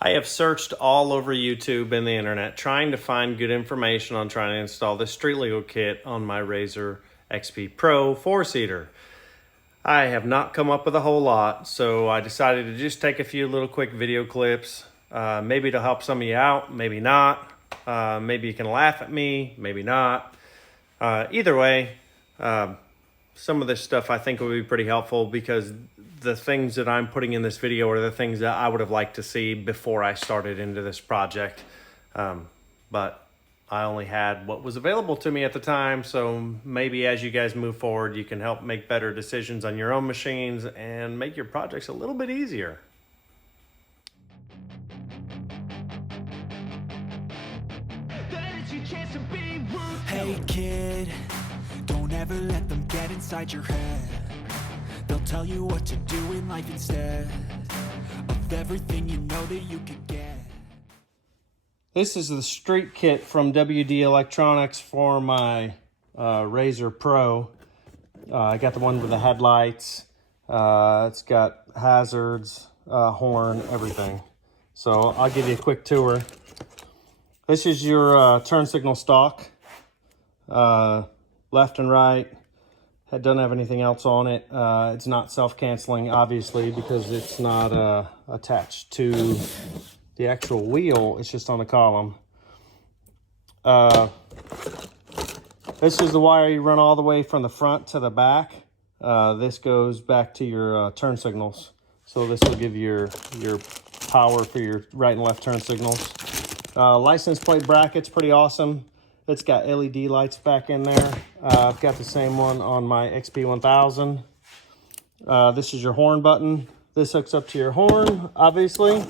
I have searched all over YouTube and the internet trying to find good information on trying to install this street legal kit on my Razor XP Pro 4-seater. I have not come up with a whole lot, so I decided to just take a few little quick video clips, maybe to help some of you out, maybe not. Maybe you can laugh at me, maybe not. Either way, some of this stuff I think will be pretty helpful because the things that I'm putting in this video are the things that I would have liked to see before I started into this project. But I only had what was available to me at the time, so maybe as you guys move forward, you can help make better decisions on your own machines and make your projects a little bit easier. Hey kid, don't ever let them get inside your head. They'll tell you what to do in life instead of everything you know that you could get. This is the street kit from WD Electronics for my Razor Pro. I got the one with the headlights. It's got hazards, horn, everything. So I'll give you a quick tour. This is your turn signal stock, left and right. It doesn't have anything else on it. It's not self-canceling, obviously, because it's not attached to the actual wheel. It's just on the column. This is the wire you run all the way from the front to the back. This goes back to your turn signals. So this will give you your power for your right and left turn signals. License plate bracket's pretty awesome. It's got LED lights back in there. I've got the same one on my XP1000. This is your horn button. This hooks up to your horn, obviously.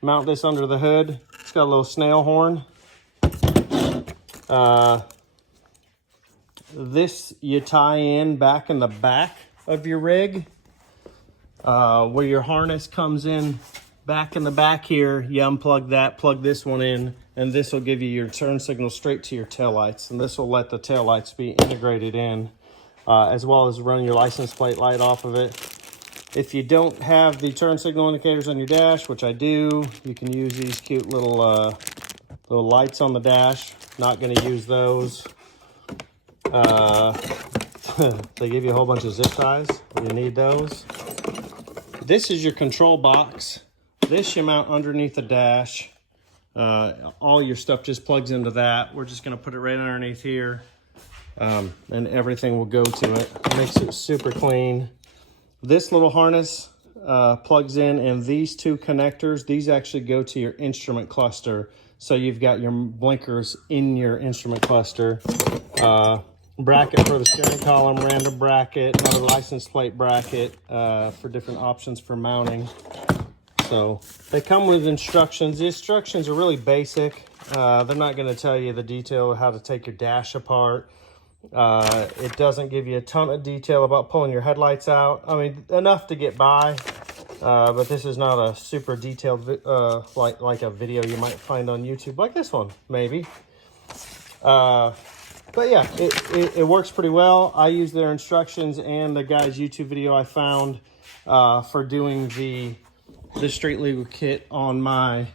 Mount this under the hood. It's got a little snail horn. This you tie in back in the back of your rig. Where your harness comes in back in the back here, you unplug that, plug this one in, and this will give you your turn signal straight to your taillights. And this will let the taillights be integrated in, as well as run your license plate light off of it. If you don't have the turn signal indicators on your dash, which I do, you can use these cute little lights on the dash. Not going to use those. They give you a whole bunch of zip ties. You need those. This is your control box. This you mount underneath the dash. All your stuff just plugs into that. We're just going to put it right underneath here, and everything will go to it. It makes it super clean. This little harness plugs in, and these two connectors, these actually go to your instrument cluster. So you've got your blinkers in your instrument cluster. Bracket for the steering column, random bracket, another license plate bracket for different options for mounting. So they come with instructions. The instructions are really basic. They're not going to tell you the detail of how to take your dash apart. It doesn't give you a ton of detail about pulling your headlights out. I mean, enough to get by, but this is not a super detailed like a video you might find on YouTube, like this one, maybe. But yeah, it works pretty well. I use their instructions and the guy's YouTube video I found for doing the street legal kit on my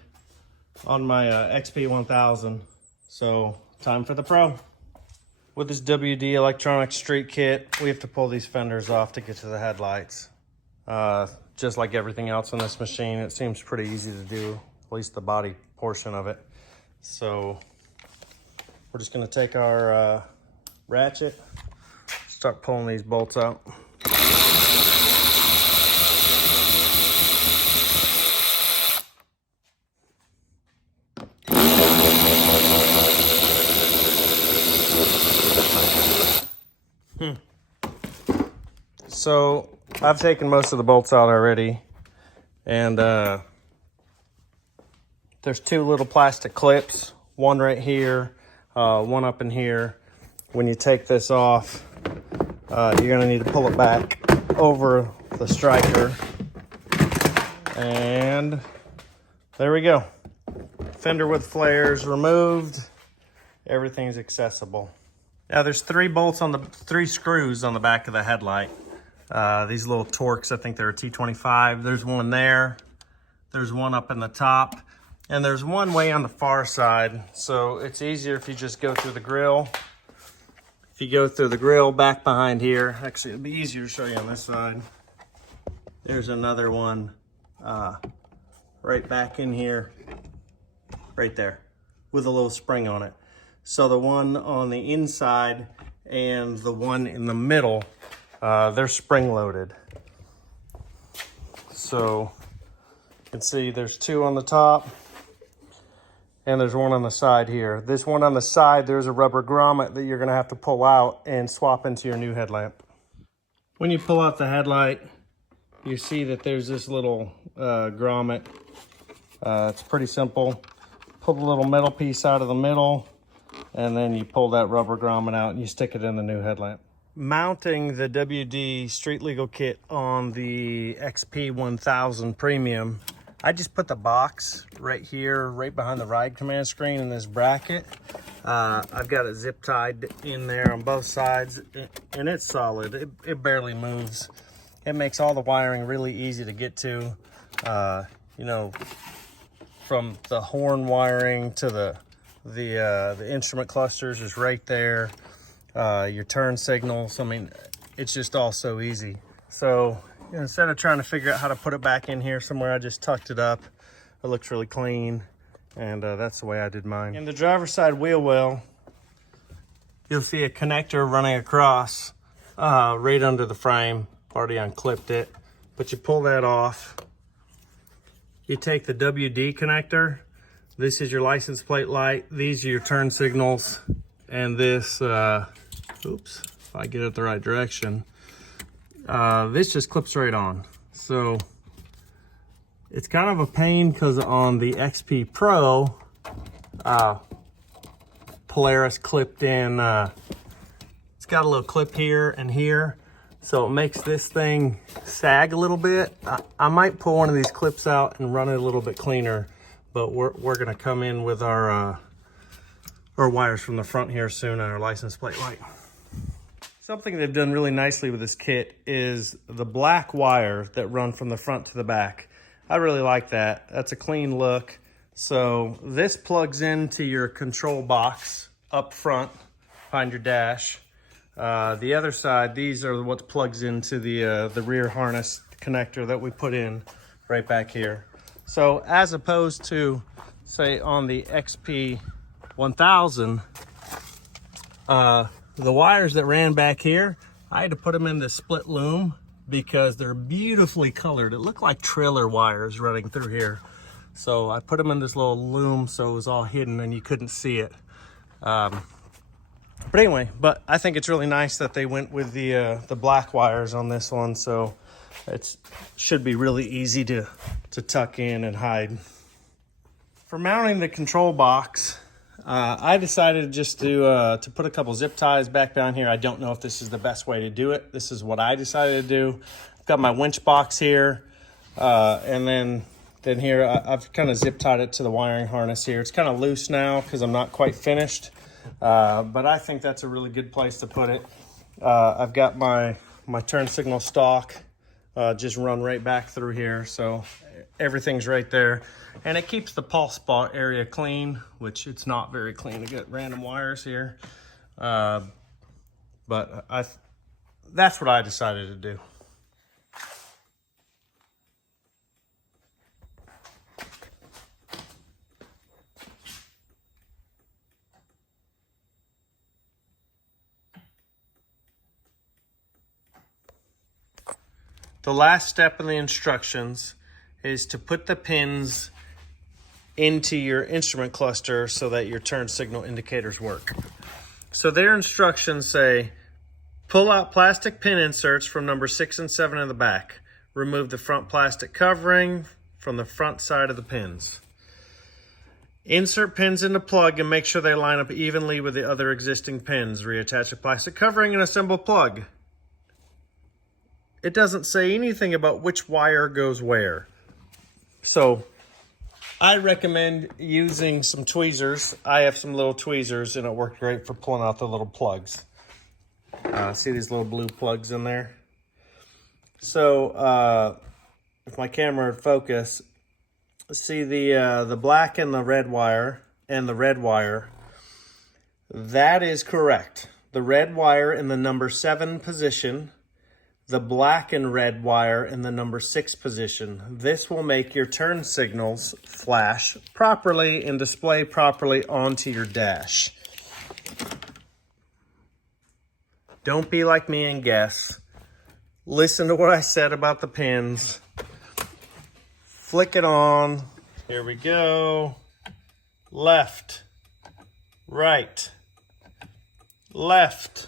XP1000. So time for the Pro. With this WD Electronics street kit, we have to pull these fenders off to get to the headlights. Just like everything else on this machine, it seems pretty easy to do, at least the body portion of it. So we're just gonna take our ratchet, start pulling these bolts out. So I've taken most of the bolts out already, and there's two little plastic clips, one right here, one up in here. When you take this off, you're gonna need to pull it back over the striker, and there we go. Fender with flares removed. Everything's accessible. Now there's three screws on the back of the headlight. These little Torx, I think they're a T25. There's one there. There's one up in the top, and there's one way on the far side. So it's easier if you just go through the grill. If you go through the grill back behind here, actually it'll be easier to show you on this side. There's another one right back in here, right there, with a little spring on it. So the one on the inside and the one in the middle, they're spring loaded. So you can see there's two on the top and there's one on the side here. This one on the side, there's a rubber grommet that you're gonna have to pull out and swap into your new headlamp. When you pull out the headlight, you see that there's this little grommet. It's pretty simple. Pull the little metal piece out of the middle, and then you pull that rubber grommet out and you stick it in the new headlamp. Mounting the WD Street Legal Kit on the XP1000 Premium, I just put the box right here, right behind the ride command screen in this bracket. I've got it zip tied in there on both sides, and it's solid. It barely moves. It makes all the wiring really easy to get to. You know, from the horn wiring to the instrument clusters is right there. Your turn signals, I mean, it's just all so easy. So instead of trying to figure out how to put it back in here somewhere, I just tucked it up. It looks really clean, and that's the way I did mine. In the driver's side wheel well, you'll see a connector running across right under the frame. Already unclipped it, but you pull that off. You take the WD connector. This is your license plate light. These are your turn signals. And this, oops, if I get it the right direction, this just clips right on. So it's kind of a pain because on the XP Pro, Polaris clipped in, it's got a little clip here and here. So it makes this thing sag a little bit. I might pull one of these clips out and run it a little bit cleaner, but we're gonna come in with our wires from the front here soon on our license plate light. Something they've done really nicely with this kit is the black wire that run from the front to the back. I really like that. That's a clean look. So this plugs into your control box up front behind your dash. The other side, these are what plugs into the rear harness connector that we put in right back here. So as opposed to, say, on the XP1000, the wires that ran back here, I had to put them in the split loom because they're beautifully colored. It looked like trailer wires running through here. So I put them in this little loom so it was all hidden and you couldn't see it. But anyway, I think it's really nice that they went with the black wires on this one, so it should be really easy to tuck in and hide. For mounting the control box, I decided just to put a couple zip ties back down here. I don't know if this is the best way to do it. This is what I decided to do. I've got my winch box here, and then here I've kind of zip tied it to the wiring harness here. It's kind of loose now because I'm not quite finished. But I think that's a really good place to put it. I've got my turn signal stock just run right back through here, so everything's right there. And it keeps the pulse spot area clean, which it's not very clean to get random wires here. But that's what I decided to do. The last step in the instructions is to put the pins into your instrument cluster so that your turn signal indicators work. So their instructions say, pull out plastic pin inserts from number 6 and 7 in the back. Remove the front plastic covering from the front side of the pins. Insert pins into plug and make sure they line up evenly with the other existing pins. Reattach the plastic covering and assemble plug. It doesn't say anything about which wire goes where. So I recommend using some tweezers. I have some little tweezers and it worked great for pulling out the little plugs. See these little blue plugs in there? So if my camera would focus, see the black and the red wire that is correct. The red wire in the number 7 position, the black and red wire in the number 6 position. This will make your turn signals flash properly and display properly onto your dash. Don't be like me and guess. Listen to what I said about the pins. Flick it on. Here we go. Left, right, left.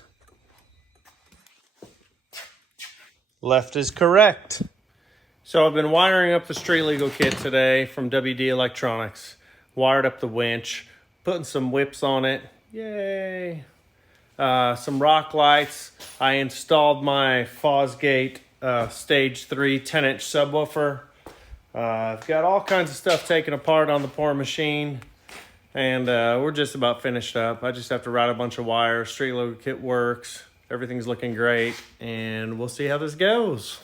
Left is correct. So I've been wiring up the Street Legal kit today from WD Electronics. Wired up the winch, putting some whips on it. Yay. Some rock lights. I installed my Fosgate Stage 3 10-inch subwoofer. I've got all kinds of stuff taken apart on the poor machine. And we're just about finished up. I just have to route a bunch of wires. Street Legal kit works. Everything's looking great. And we'll see how this goes.